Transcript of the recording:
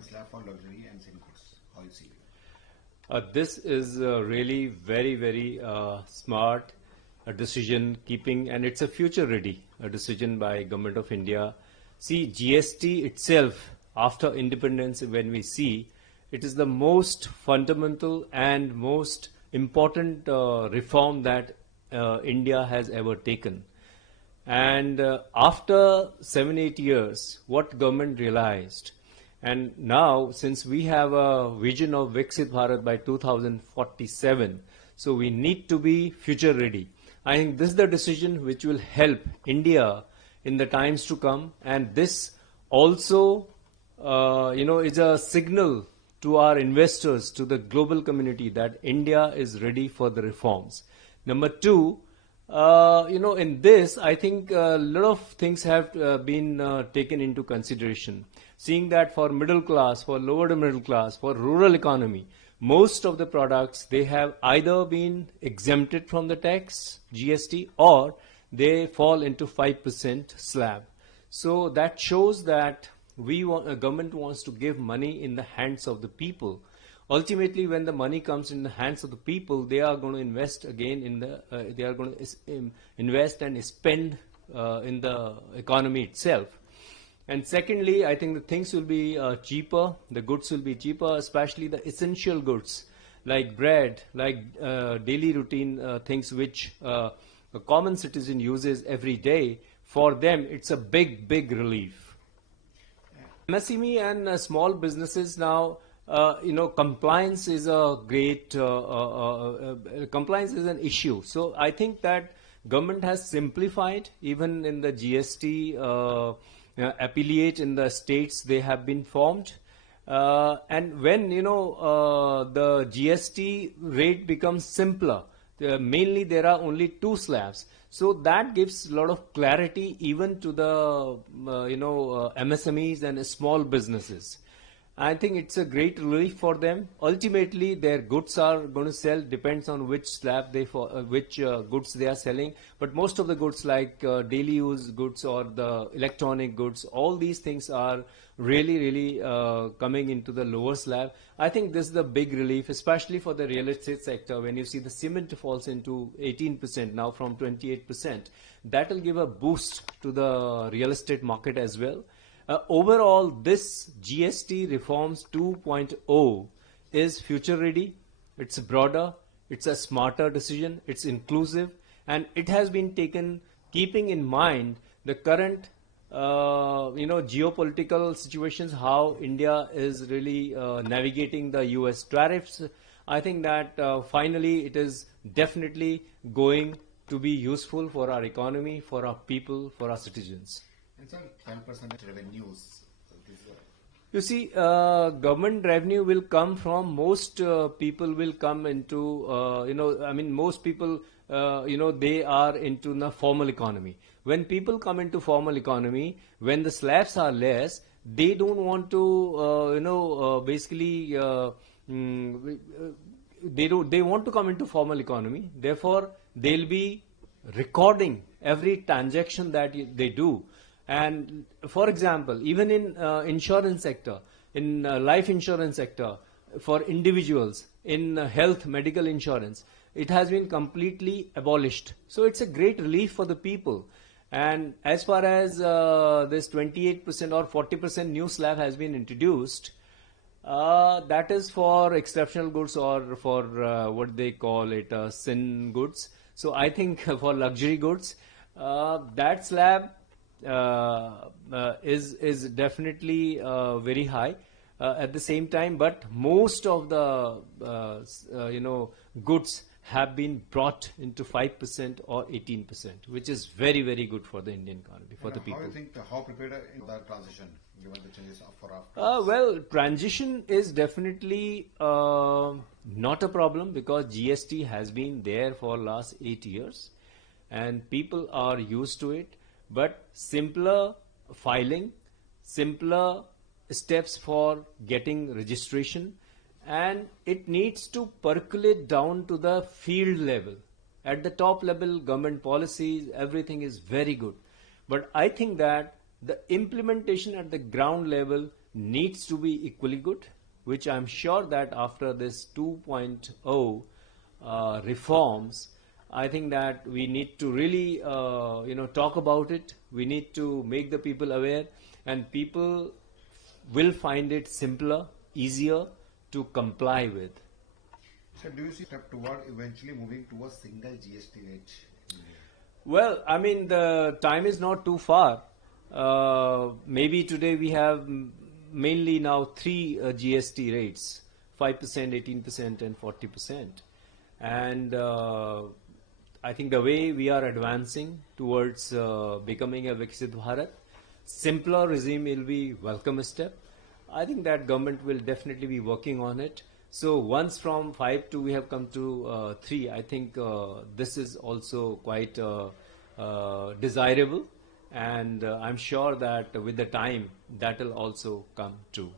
and slab for luxury and thin goods. How you see it? This is really very smart decision keeping, and it's a future ready decision by Government of India. See, GST itself, after independence, when we see, it is the most fundamental and most important reform that India has ever taken. And after 7-8 years, what government realized, and now since we have a vision of Viksit Bharat by 2047, so we need to be future ready. I think this is the decision which will help India in the times to come, and this also is a signal to our investors, to the global community, that India is ready for the reforms. Number two, in this, I think a lot of things have been taken into consideration. Seeing that for middle class, for lower to middle class, for rural economy, most of the products, they have either been exempted from the tax, GST, or they fall into 5% slab. So that shows that government wants to give money in the hands of the people. Ultimately, when the money comes in the hands of the people, they are going to invest again in they are going to invest and spend in the economy itself. And secondly, I think the things will be cheaper, the goods will be cheaper, especially the essential goods like bread, like daily routine things which a common citizen uses every day. For them, it's a big relief. MSME and small businesses now, compliance is a great, compliance is an issue. So I think that government has simplified, even in the GST affiliate in the states, they have been formed. And when, the GST rate becomes simpler, mainly there are only two slabs. So that gives a lot of clarity even to the, MSMEs and small businesses. I think it's a great relief for them. Ultimately, their goods are going to sell, depends on which slab which goods they are selling. But most of the goods like daily use goods or the electronic goods, all these things are really coming into the lower slab. I think this is the big relief, especially for the real estate sector. When you see the cement falls into 18% now from 28%, that will give a boost to the real estate market as well. Overall, this GST reforms 2.0 is future ready, it's broader, it's a smarter decision, it's inclusive, and it has been taken keeping in mind the current geopolitical situations, how India is really navigating the US tariffs. I think that finally it is definitely going to be useful for our economy, for our people, for our citizens. And sir, 10% revenues. You see, government revenue will come from most people will come into, most people, they are into the formal economy. When people come into formal economy, when the slabs are less, they don't want to, they want to come into formal economy. Therefore, they'll be recording every transaction that they do. And for example, even in insurance sector, in life insurance sector, for individuals, in health medical insurance, it has been completely abolished. So it's a great relief for the people. And as far as this 28% or 40% new slab has been introduced, that is for exceptional goods or for what they call it, sin goods. So I think for luxury goods, that slab is definitely very high at the same time, but most of the goods have been brought into 5% or 18%, which is very good for the Indian economy, for the people. How do you think, how prepared in the transition, given the changes for after? Well, transition is definitely not a problem, because GST has been there for last 8 years and people are used to it. But simpler filing, simpler steps for getting registration, and it needs to percolate down to the field level. At the top level, government policies, everything is very good. But I think that the implementation at the ground level needs to be equally good, which I'm sure that after this 2.0 reforms, I think that we need to really, talk about it. We need to make the people aware, and people will find it simpler, easier to comply with. So do you see step toward eventually moving to a single GST rate? Well, I mean, the time is not too far. Maybe today we have mainly now three GST rates, 5%, 18%, and 40%. And I think the way we are advancing towards becoming a Viksit Bharat, simpler regime will be welcome step. I think that government will definitely be working on it. So once from 5 to we have come to 3, I think this is also quite desirable, and I'm sure that with the time that will also come true.